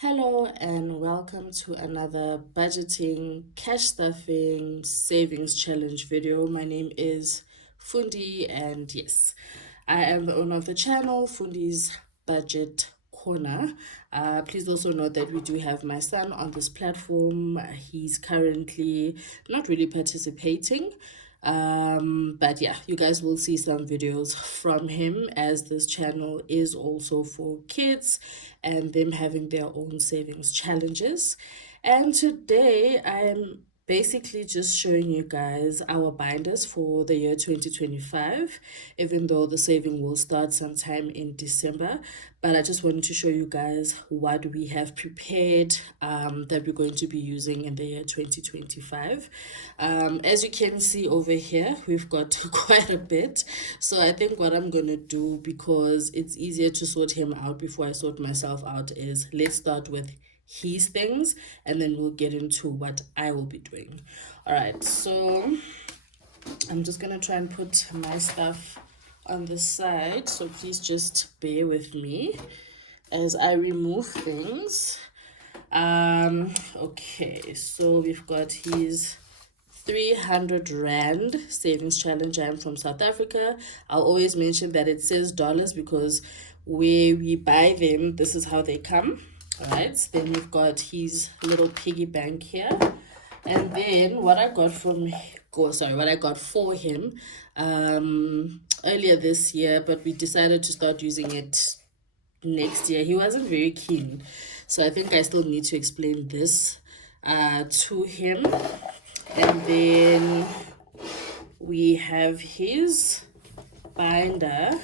Hello and welcome to another budgeting, cash stuffing, savings challenge video. My name is Fundi, and yes, I am the owner of the channel, Fundi's Budget Corner. Please also note that we do have my son on this platform. He's currently not really participating, but yeah, you guys will see some videos from him, as this channel is also for kids and them having their own savings challenges. And today I'm basically just showing you guys our binders for the year 2025, even though the saving will start sometime in December. But I just wanted to show you guys what we have prepared, that we're going to be using in the year 2025. As you can see over here, we've got quite a bit. So I think what I'm going to do, because it's easier to sort him out before I sort myself out, is let's start with his things and then we'll get into what I will be doing. All right, so I'm just gonna try and put my stuff on the side, so please just bear with me as I remove things. Okay, so we've got his 300 Rand savings challenge. I am from South Africa. I'll always mention that it says dollars because where we buy them, this is how they come. All right, then we've got his little piggy bank here. And then what I got for him earlier this year, but we decided to start using it next year. He wasn't very keen. So I think I still need to explain this to him. And then we have his binder,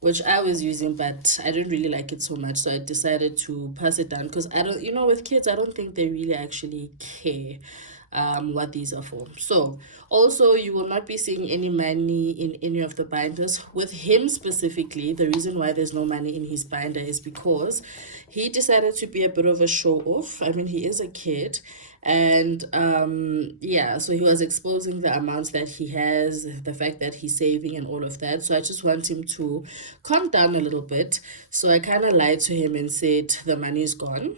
which I was using, but I didn't really like it so much, so I decided to pass it down, because I don't, with kids, I don't think they really actually care what these are for. So also, you will not be seeing any money in any of the binders. With him specifically, the reason why there's no money in his binder is because he decided to be a bit of a show off. I mean, he is a kid, and yeah, so he was exposing the amounts that he has, the fact that he's saving and all of that. So I just want him to calm down a little bit. So I kind of lied to him and said the money is gone.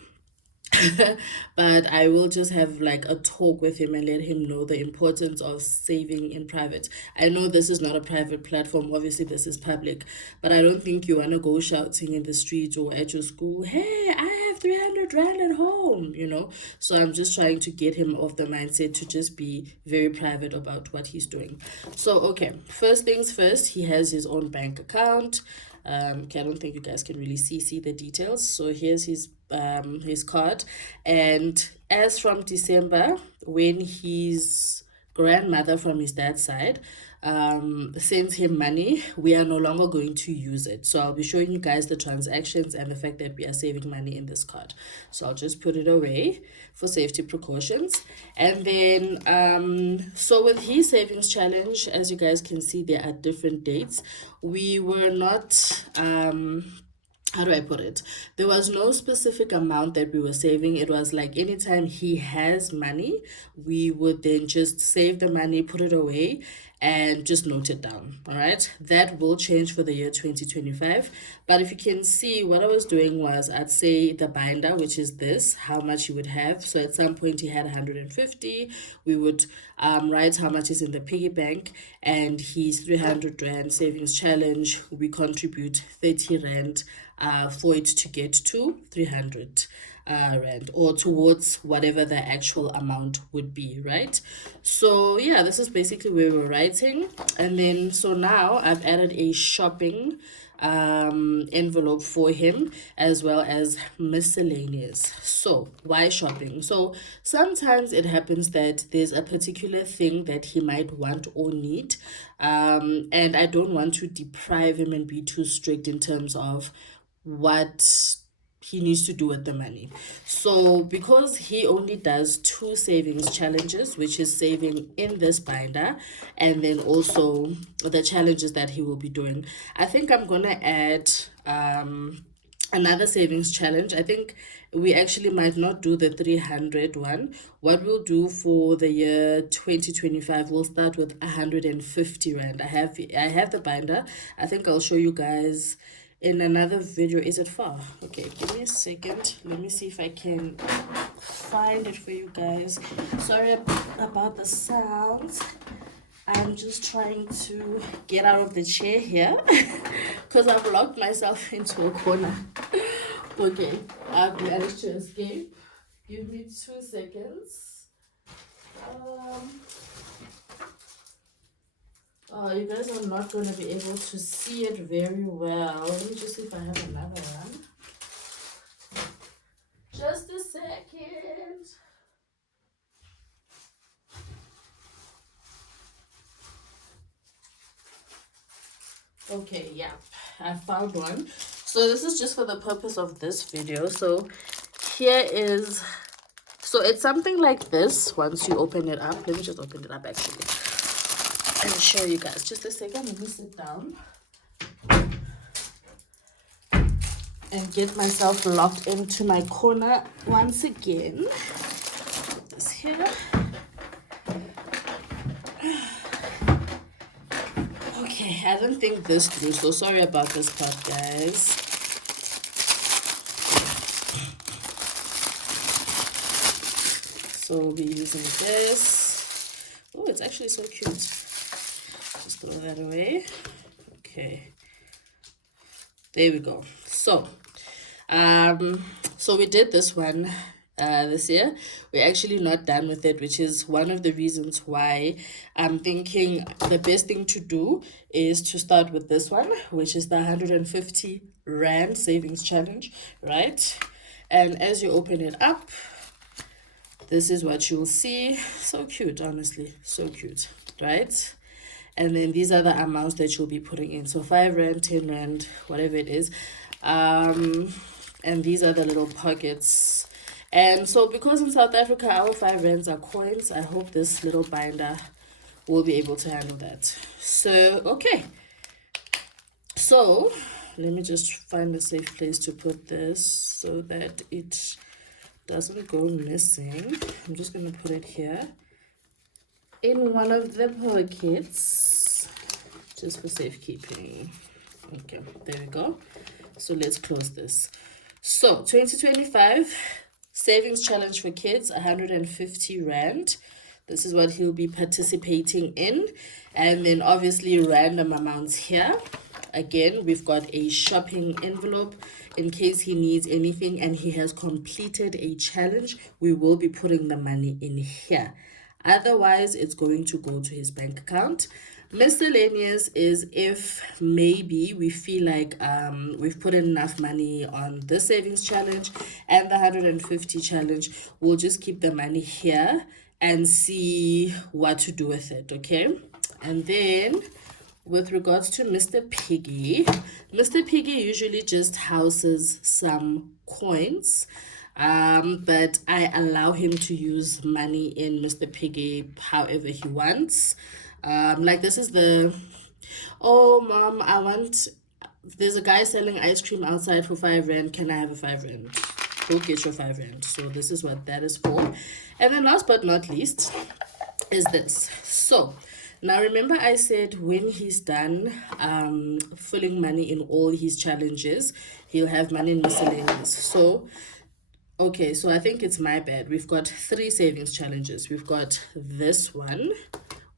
But I will just have like a talk with him and let him know the importance of saving in private. I know this is not a private platform, obviously this is public, but I don't think you want to go shouting in the street or at your school, hey, I have 300 Rand at home. So I'm just trying to get him off the mindset to just be very private about what he's doing. So okay, first things first, he has his own bank account. Okay, I don't think you guys can really see the details. So here's his card, and as from December, when his grandmother from his dad's side sends him money, we are no longer going to use it. So I'll be showing you guys the transactions and the fact that we are saving money in this card. So I'll just put it away for safety precautions. And then so with his savings challenge, as you guys can see, there are different dates. We were not how do I put it? There was no specific amount that we were saving. It was like anytime he has money, we would then just save the money, put it away, and just note it down. All right. That will change for the year 2025. But if you can see, what I was doing was I'd say the binder, which is this, how much you would have. So at some point he had 150. We would write how much is in the piggy bank, and his 300 Rand savings challenge, we contribute 30 Rand for it to get to 300 Rand, or towards whatever the actual amount would be, right? So yeah, this is basically where we're writing. And then so now I've added a shopping envelope for him, as well as miscellaneous. So why shopping? So sometimes it happens that there's a particular thing that he might want or need, and I don't want to deprive him and be too strict in terms of what he needs to do with the money. So because he only does two savings challenges, which is saving in this binder and then also the challenges that he will be doing, I think I'm gonna add another savings challenge. I think we actually might not do the 300 one. What we'll do for the year 2025, we'll start with 150 Rand. I have the binder. I think I'll show you guys in another video. Is it far? Okay, give me a second. Let me see if I can find it for you guys. Sorry about the sounds. I'm just trying to get out of the chair here because I've locked myself into a corner. Okay, I've managed to escape. Give me 2 seconds. Oh, you guys are not going to be able to see it very well. Let me just see if I have another one. Just a second. Okay, yeah, I found one. So this is just for the purpose of this video. So here is, so it's something like this once you open it up. Let me just open it up actually and show you guys. Just a second, let me sit down and get myself locked into my corner once again. Put this here. Okay, I don't think this through, so sorry about this part, guys. So we'll be using this. Oh, it's actually so cute. Just throw that away. Okay. There we go. So we did this one this year. We're actually not done with it, which is one of the reasons why I'm thinking the best thing to do is to start with this one, which is the 150 Rand savings challenge, right? And as you open it up, this is what you'll see. So cute, honestly, so cute, right? And then these are the amounts that you'll be putting in. So 5 Rand, 10 Rand, whatever it is. And these are the little pockets. And so because in South Africa, our 5 Rands are coins, I hope this little binder will be able to handle that. So, okay. So, let me just find a safe place to put this so that it doesn't go missing. I'm just going to put it here in one of the pockets just for safekeeping. Okay, there we go. So let's close this. So 2025 savings challenge for kids, 150 Rand. This is what he'll be participating in. And then obviously random amounts here. Again, we've got a shopping envelope in case he needs anything and he has completed a challenge. We will be putting the money in here. Otherwise, it's going to go to his bank account. Miscellaneous is if maybe we feel like we've put enough money on the savings challenge and the 150 challenge. We'll just keep the money here and see what to do with it, okay? And then with regards to Mr. Piggy usually just houses some coins. But I allow him to use money in Mr. Piggy however he wants. Like this is the, oh mom, there's a guy selling ice cream outside for 5 Rand. Can I have a 5 Rand? Go get your 5 Rand. So this is what that is for. And then last but not least is this. So now remember I said when he's done filling money in all his challenges, he'll have money in miscellaneous. So okay, so I think it's my bad. We've got 3 savings challenges. We've got this one,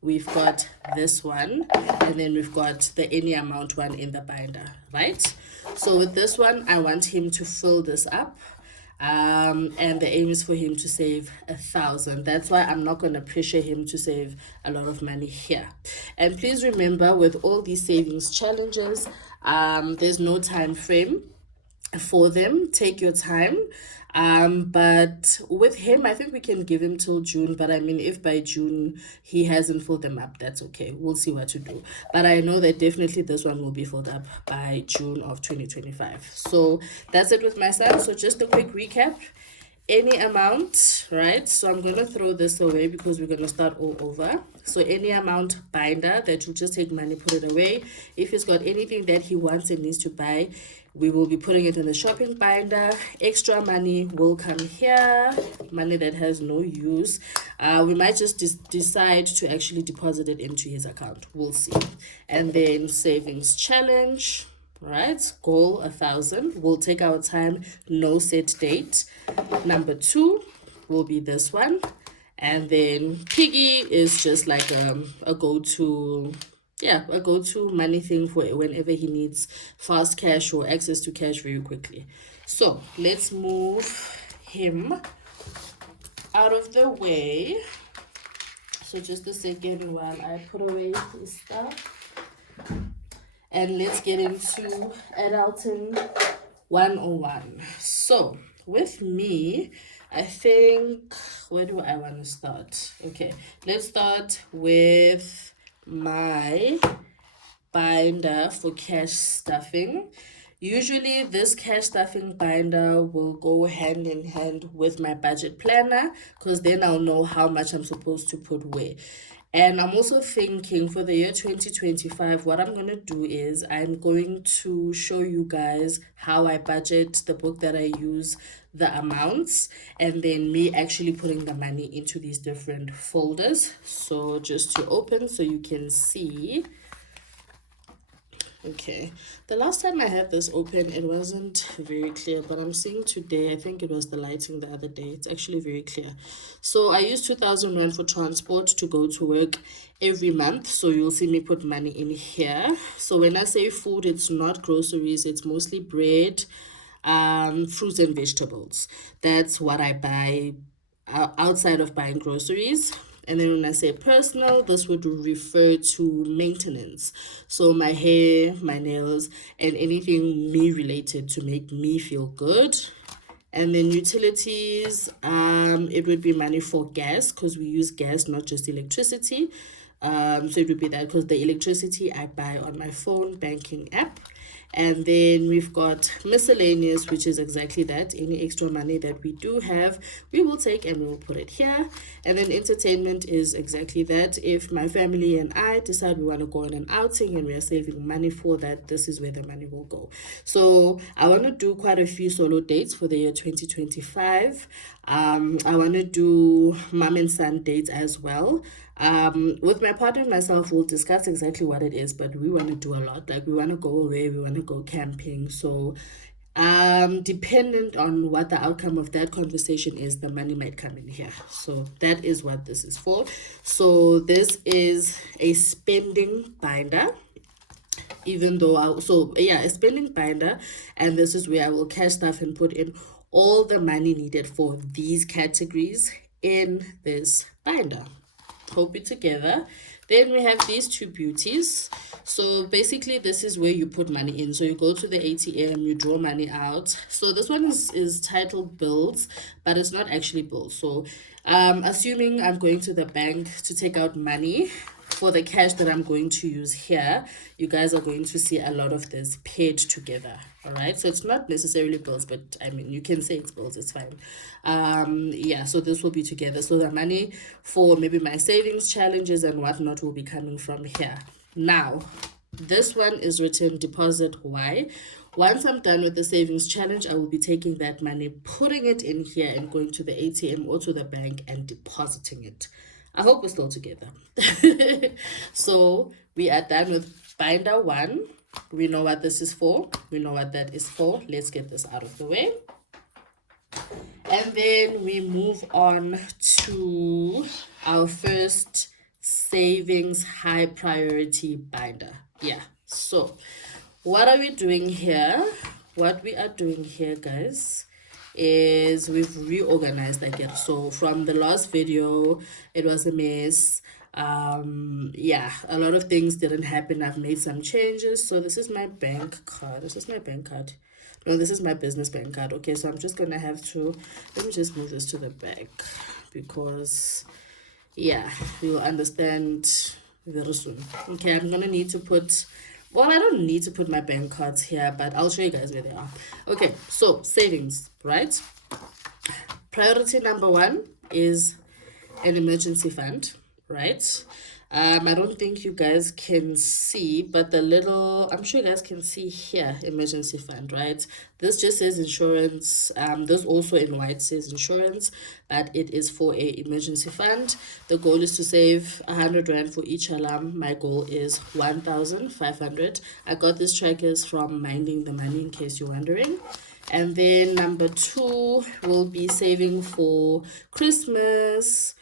we've got this one, and then we've got the any amount one in the binder, right? So with this one, I want him to fill this up. And the aim is for him to save 1,000. That's why I'm not going to pressure him to save a lot of money here. And please remember, with all these savings challenges, there's no time frame for them. Take your time. But with him, I think we can give him till June. But I mean, if by June he hasn't filled them up, that's okay. We'll see what to do. But I know that definitely this one will be filled up by June of 2025. So that's it with my son. So just a quick recap. Any amount, right? So I'm going to throw this away because we're going to start all over. So any amount binder that will just take money, put it away. If he's got anything that he wants and needs to buy, we will be putting it in the shopping binder. Extra money will come here. Money that has no use. We might just decide to actually deposit it into his account. We'll see. And then savings challenge. right? Goal 1,000. We'll take our time, no set date. Number 2 will be this one. And then piggy is just like a go-to, yeah, a go-to money thing for whenever he needs fast cash or access to cash very quickly. So let's move him out of the way. So just a second while I put away his stuff. And let's get into adulting 101. So with me, I think, where do I want to start? Okay, let's start with my binder for cash stuffing. Usually this cash stuffing binder will go hand in hand with my budget planner, because then I'll know how much I'm supposed to put where. And I'm also thinking for the year 2025, what I'm going to do is I'm going to show you guys how I budget, the book that I use, the amounts, and then me actually putting the money into these different folders. So just to open so you can see. Okay, the last time I had this open, it wasn't very clear, but I'm seeing today, I think it was the lighting the other day, it's actually very clear. So I use 2,000 Rand for transport to go to work every month, so you'll see me put money in here. So when I say food, it's not groceries, it's mostly bread, fruits and vegetables. That's what I buy outside of buying groceries. And then when I say personal, this would refer to maintenance. So my hair, my nails, and anything me related to make me feel good. And then utilities, it would be money for gas, because we use gas, not just electricity. So it would be that, because the electricity I buy on my phone banking app. And then we've got miscellaneous, which is exactly that. Any extra money that we do have, we will take and we will put it here. And then entertainment is exactly that. If my family and I decide we want to go on an outing and we are saving money for that, this is where the money will go. So I want to do quite a few solo dates for the year 2025. I want to do mom and son dates as well. With my partner and myself, we'll discuss exactly what it is, but we want to do a lot. Like, we want to go away, we want to go camping. So dependent on what the outcome of that conversation is, the money might come in here. So that is what this is for. So this is a spending binder, even though a spending binder, and this is where I will cash stuff and put in all the money needed for these categories in this binder. Hope it together. Then we have these two beauties. So basically this is where you put money in. So you go to the ATM, you draw money out. So this one is titled bills, but it's not actually bills. So assuming I'm going to the bank to take out money for the cash that I'm going to use here, you guys are going to see a lot of this paired together. All right, so it's not necessarily bills, but I mean, you can say it's bills, it's fine. Yeah, so this will be together. So the money for maybe my savings challenges and whatnot will be coming from here. Now, this one is written deposit Y. Once I'm done with the savings challenge, I will be taking that money, putting it in here and going to the ATM or to the bank and depositing it. I hope we're still together. So we are done with binder 1. We know what this is for. We know what that is for. Let's get this out of the way. And then we move on to our first savings high priority binder. Yeah. So what are we doing here? What we are doing here, guys, is we've reorganized again. So from the last video, it was a mess. Yeah, a lot of things didn't happen. I've made some changes. So this is my bank card. This is my bank card. No, this is my business bank card. Okay, so I'm just gonna have to, let me just move this to the back, because yeah, you'll understand very soon. Okay, I'm gonna need to put, well, I don't need to put my bank cards here, but I'll show you guys where they are. Okay, so savings, right? Priority number 1 is an emergency fund, right? I don't think you guys can see, but the little, I'm sure you guys can see here, emergency fund, right? This just says insurance. This also in white says insurance, but it is for a emergency fund. The goal is to save 100 Rand for each alarm. My goal is 1,500. I got these trackers from Minding the Money, in case you're wondering. And then number 2 will be saving for Christmas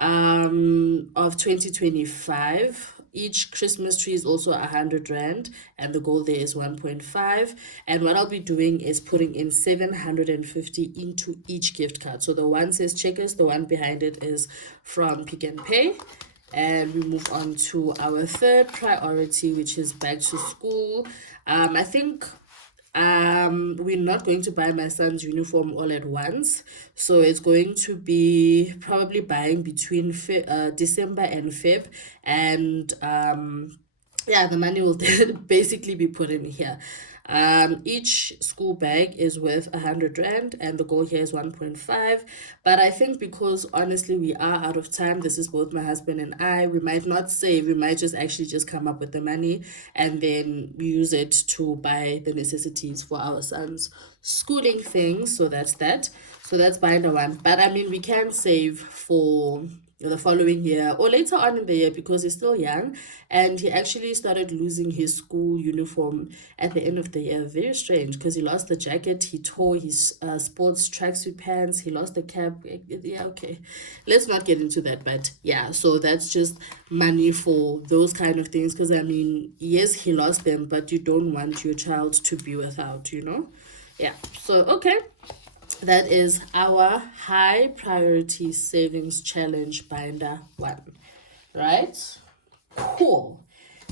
of 2025. Each Christmas tree is also 100 Rand, and the goal there is 1.5. And what I'll be doing is putting in 750 into each gift card. So the one says Checkers, the one behind it is from Pick and Pay. And we move on to our third priority, which is back to school. I think we're not going to buy my son's uniform all at once, so it's going to be probably buying between December and Feb, and yeah, the money will basically be put in here. Each school bag is worth 100 Rand, and the goal here is 1.5. But I think because honestly we are out of time, this is both my husband and I, we might not save, we might just actually just come up with the money and then use it to buy the necessities for our son's schooling things. So that's that. So that's binder one. But I mean, we can save for the following year or later on in the year because he's still young, and he actually started losing his school uniform at the end of the year. Very strange, because he lost the jacket, he tore his sports tracksuit pants, he lost the cap. Yeah, okay, let's not get into that, but yeah, so that's just money for those kind of things, because I mean, yes, he lost them, but you don't want your child to be without, yeah. So okay, that is our high priority savings challenge binder 1, right? Cool.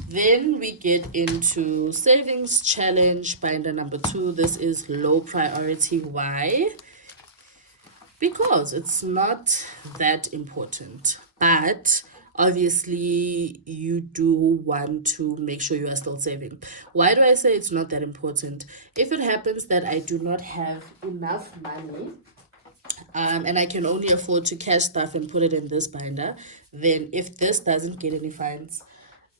Then we get into savings challenge binder number 2. This is low priority. Why? Because it's not that important, but obviously you do want to make sure you are still saving. Why do I say it's not that important? If it happens that I do not have enough money, and I can only afford to cash stuff and put it in this binder, then if this doesn't get any funds,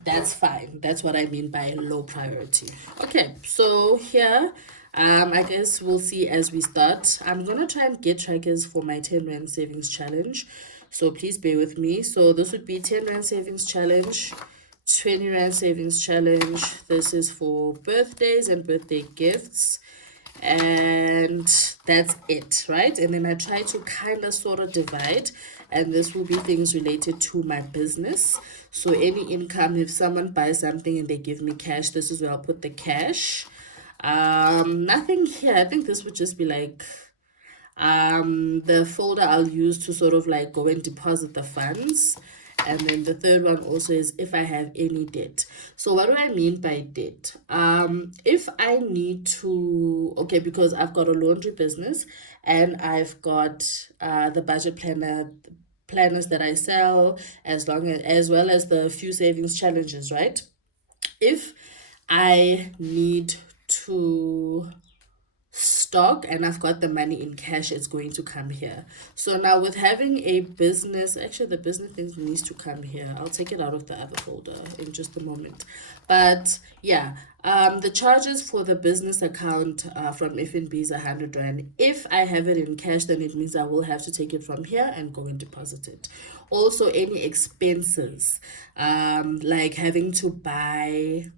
that's fine. That's what I mean by low priority. Okay, so here, I guess we'll see as we start. I'm gonna try and get trackers for my 10 Rand savings challenge, so please bear with me. So this would be 10 Rand savings challenge, 20 Rand savings challenge. This is for birthdays and birthday gifts, and that's it, right? And then I try to kind of sort of divide, and this will be things related to my business. So any income, if someone buys something and they give me cash, this is where I'll put the cash. Nothing here. I think this would just be like the folder I'll use to sort of like go and deposit the funds. And then the third one also is if I have any debt. So what do I mean by debt? If I need to, okay, because I've got a laundry business and I've got the budget planners that I sell, as well as the few savings challenges, right? If I need to stock and I've got the money in cash, it's going to come here. So now with having a business, actually the business things needs to come here. I'll take it out of the other folder in just a moment. But yeah, the charges for the business account from FNB is 100 Rand. If I have it in cash, then it means I will have to take it from here and go and deposit it. Also, any expenses, like having to buy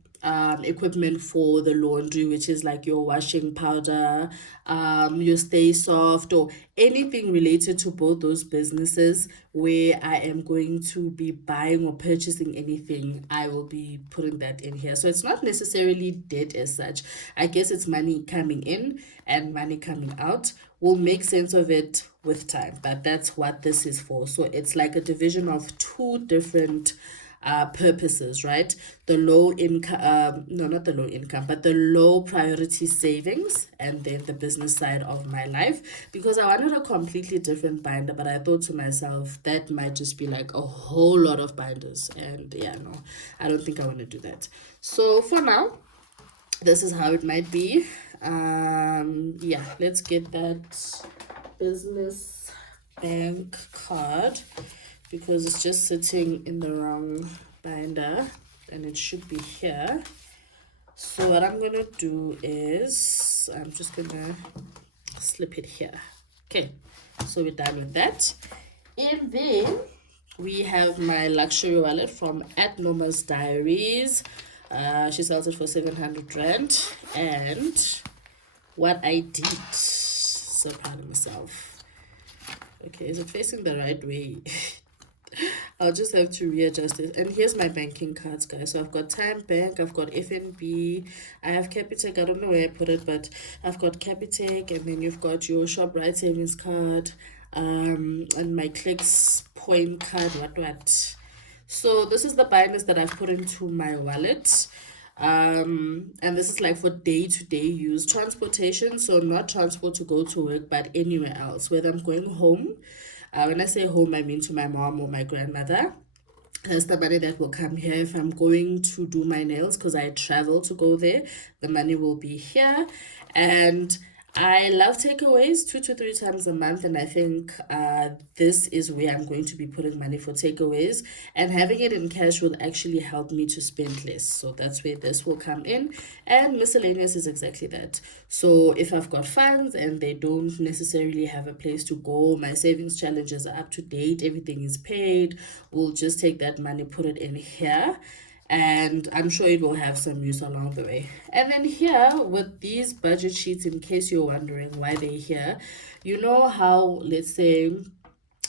equipment for the laundry, which is like your washing powder, your Stay Soft, or anything related to both those businesses where I am going to be buying or purchasing anything, I will be putting that in here. So it's not necessarily debt as such. I guess it's money coming in and money coming out. We'll make sense of it with time, but that's what this is for. So it's like a division of 2 different purposes, right? The low income, no, not the low income, but the low priority savings, and then the business side of my life, because I wanted a completely different binder, but I thought to myself that might just be like a whole lot of binders, and yeah, no, I don't think I want to do that. So for now, this is how it might be. Yeah, let's get that business bank card because it's just sitting in the wrong binder and it should be here. So what I'm gonna do is I'm just gonna slip it here. Okay, so we're done with that. And then we have my luxury wallet from at Norma's Diaries. She sells it for 700 rand. And what I did, so proud of myself. Okay, is it facing the right way? I'll just have to readjust it. And here's my banking cards, guys. So I've got Time Bank, I've got FNB, I have Capitec. I don't know where I put it, but I've got Capitec, and then you've got your ShopRite savings card, and my Clicks point card, what. So this is the binders that I've put into my wallet. And this is like for day-to-day use transportation, so not transport to go to work, but anywhere else, whether I'm going home. When I say home, I mean to my mom or my grandmother. That's the money that will come here. If I'm going to do my nails because I travel to go there, the money will be here. And I love takeaways 2 to 3 times a month, and I think this is where I'm going to be putting money for takeaways. And having it in cash will actually help me to spend less. So that's where this will come in. And miscellaneous is exactly that. So if I've got funds and they don't necessarily have a place to go, my savings challenges are up to date, everything is paid, we'll just take that money, put it in here, and I'm sure it will have some use along the way. And then here with these budget sheets, in case you're wondering why they're here, you know how, let's say,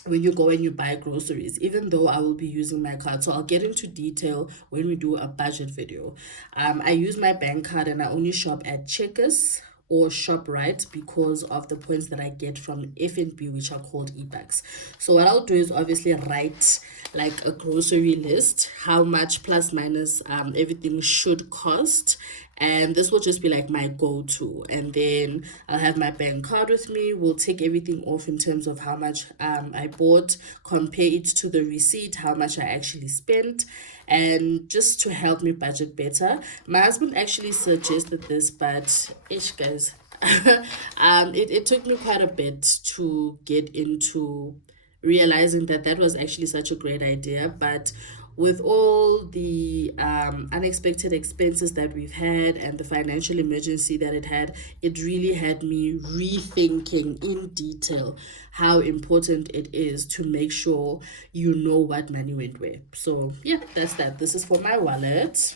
when you go and you buy groceries, even though I will be using my card, so I'll get into detail when we do a budget video. I use my bank card and I only shop at Checkers or ShopRite because of the points that I get from FNB, which are called e-bucks. So what I'll do is obviously write like a grocery list, how much plus minus everything should cost, and this will just be like my go-to. And then I'll have my bank card with me. We'll take everything off in terms of how much I bought, compare it to the receipt, how much I actually spent, and just to help me budget better. My husband actually suggested this, but ish, guys, it took me quite a bit to get into realizing that that was actually such a great idea. But with all the unexpected expenses that we've had and the financial emergency that it had, it really had me rethinking in detail how important it is to make sure you know what money went where. So yeah, that's that. This is for my wallet.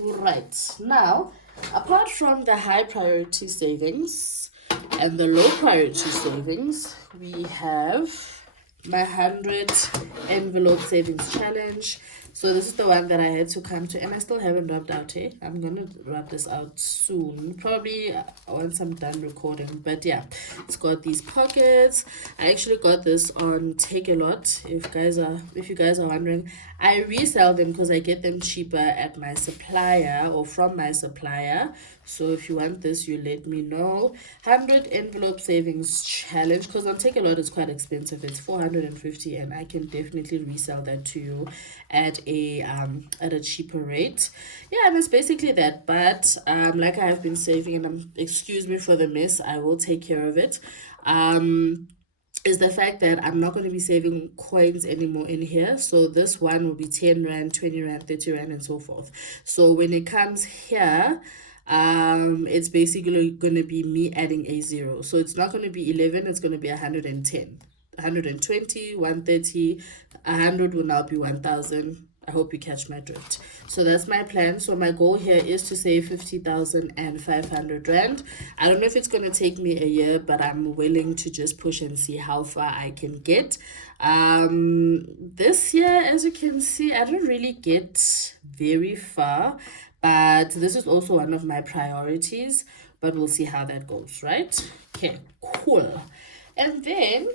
Right, now, apart from the high priority savings and the low priority savings, we have my 100 envelope savings challenge. So this is the one that I had to come to, and I still haven't rubbed out here. I'm gonna rub this out soon, probably once I'm done recording. But yeah, it's got these pockets. I actually got this on Take a Lot. If you guys are wondering, I resell them because I get them cheaper at my supplier or from my supplier. So if you want this, you let me know. 100 envelope savings challenge, because on Take a Lot it's quite expensive. It's 450, and I can definitely resell that to you at a cheaper rate. Yeah, and it's basically that. But like I have been saving, and excuse me for the mess, I will take care of it. Is the fact that I'm not going to be saving coins anymore in here. So this one will be 10 rand, 20 rand, 30 rand, and so forth. So when it comes here, it's basically going to be me adding a zero. So it's not going to be 11, it's going to be 110. 120, 130, 100 will now be 1,000. I hope you catch my drift. So that's my plan. So my goal here is to save 50,500 rand. I don't know if it's going to take me a year, but I'm willing to just push and see how far I can get. This year, as you can see, I don't really get very far, but this is also one of my priorities, but we'll see how that goes, right? Okay, cool. And then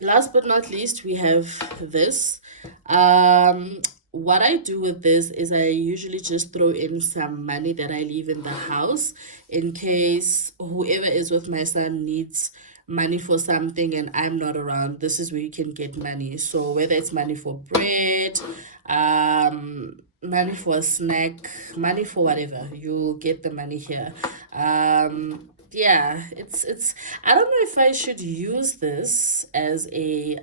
last but not least, we have this. What I do with this is I usually just throw in some money that I leave in the house in case whoever is with my son needs money for something and I'm not around. This is where you can get money. So whether it's money for bread, money for a snack, money for whatever, you get the money here. yeah, it's I don't know if I should use this as a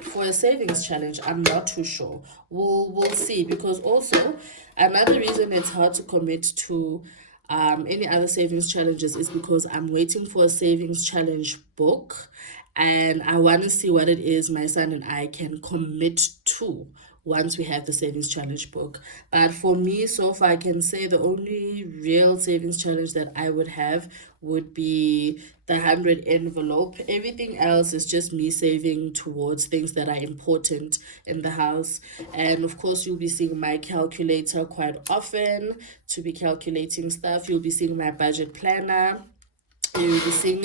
for a savings challenge. I'm not too sure. We'll see, because also another reason it's hard to commit to any other savings challenges is because I'm waiting for a savings challenge book, and I want to see what it is my son and I can commit to once we have the savings challenge book. But for me, so far, I can say the only real savings challenge that I would have would be the 100 envelope. Everything else is just me saving towards things that are important in the house. And of course, you'll be seeing my calculator quite often to be calculating stuff. You'll be seeing my budget planner. You'll be seeing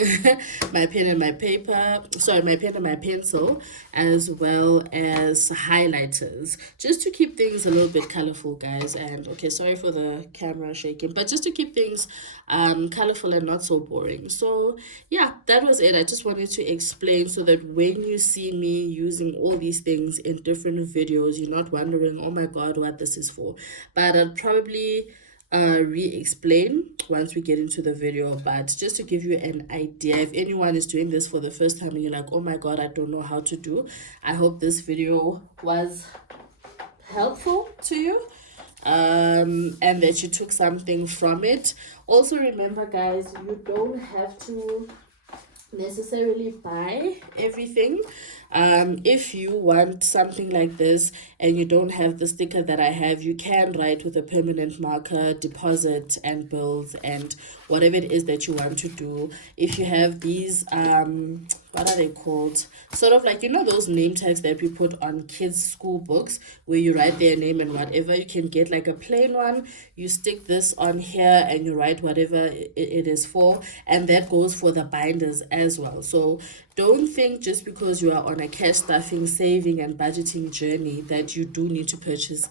my pen and my paper, sorry, my pen and my pencil, as well as highlighters, just to keep things a little bit colorful, guys. And okay, sorry for the camera shaking, but just to keep things colorful and not so boring. So yeah, that was it. I just wanted to explain so that when you see me using all these things in different videos, you're not wondering, oh my god, what this is for. But I'll probably re-explain once we get into the video. But just to give you an idea, if anyone is doing this for the first time and you're like, oh my god, I don't know how to do, I hope this video was helpful to you, and that you took something from it. Also remember, guys, you don't have to necessarily buy everything. If you want something like this and you don't have the sticker that I have, you can write with a permanent marker, deposit and bills, and whatever it is that you want to do. If you have these what are they called, sort of like, you know, those name tags that we put on kids school books where you write their name and whatever, you can get like a plain one. You stick this on here and you write whatever it is for, and that goes for the binders as well. So don't think just because you are on a cash stuffing, saving and budgeting journey that you do need to purchase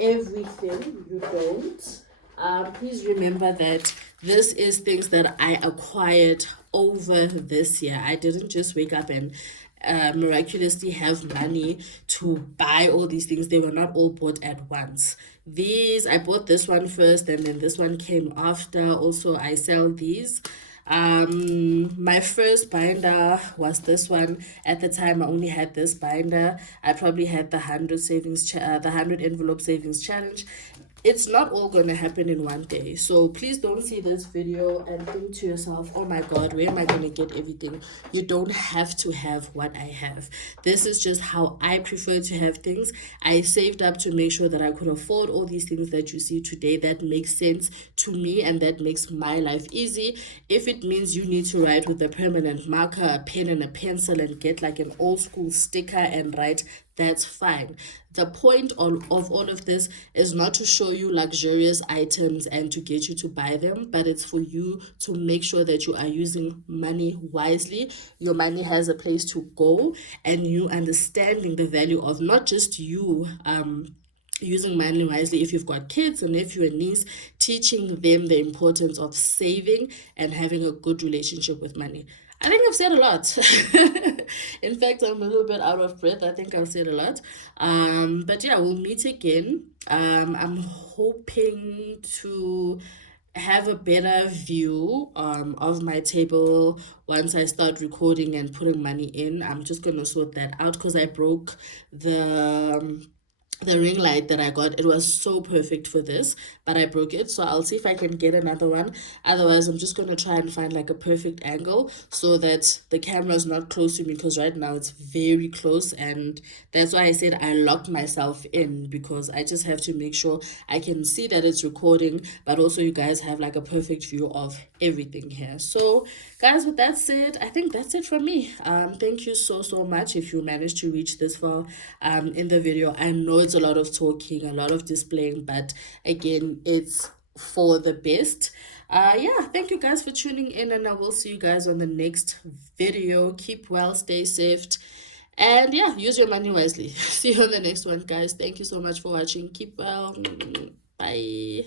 everything. You don't. Please remember that this is things that I acquired over this year. I didn't just wake up and miraculously have money to buy all these things. They were not all bought at once. These, I bought this one first and then this one came after. Also, I sell these. My first binder was this one. At the time, I only had this binder. I probably had the 100 the 100 envelope savings challenge. It's not all going to happen in one day. So please don't see this video and think to yourself, oh my god, where am I going to get everything? You don't have to have what I have. This is just how I prefer to have things. I saved up to make sure that I could afford all these things that you see today. That makes sense to me and that makes my life easy. If it means you need to write with a permanent marker, a pen and a pencil, and get like an old school sticker and write, that's fine. The point of all of this is not to show you luxurious items and to get you to buy them, but it's for you to make sure that you are using money wisely. Your money has a place to go, and you understanding the value of not just you using money wisely. If you've got kids, a nephew and niece, teaching them the importance of saving and having a good relationship with money. I think I've said a lot. In fact, I'm a little bit out of breath. I think I've said a lot. But yeah, we'll meet again. I'm hoping to have a better view of my table once I start recording and putting money in. I'm just gonna sort that out because I broke the ring light that I got. It was so perfect for this, but I broke it, so I'll see if I can get another one. Otherwise, I'm just gonna try and find like a perfect angle so that the camera is not close to me, because right now it's very close, and that's why I said I locked myself in, because I just have to make sure I can see that it's recording, but also you guys have like a perfect view of everything here. So guys, with that said, I think that's it from me. Thank you so much if you managed to reach this far in the video. I know it's a lot of talking, a lot of displaying, but again, it's for the best. Yeah, thank you guys for tuning in, and I will see you guys on the next video. Keep well, stay safe, and yeah, use your money wisely. See you on the next one, guys. Thank you so much for watching. Keep well. Bye.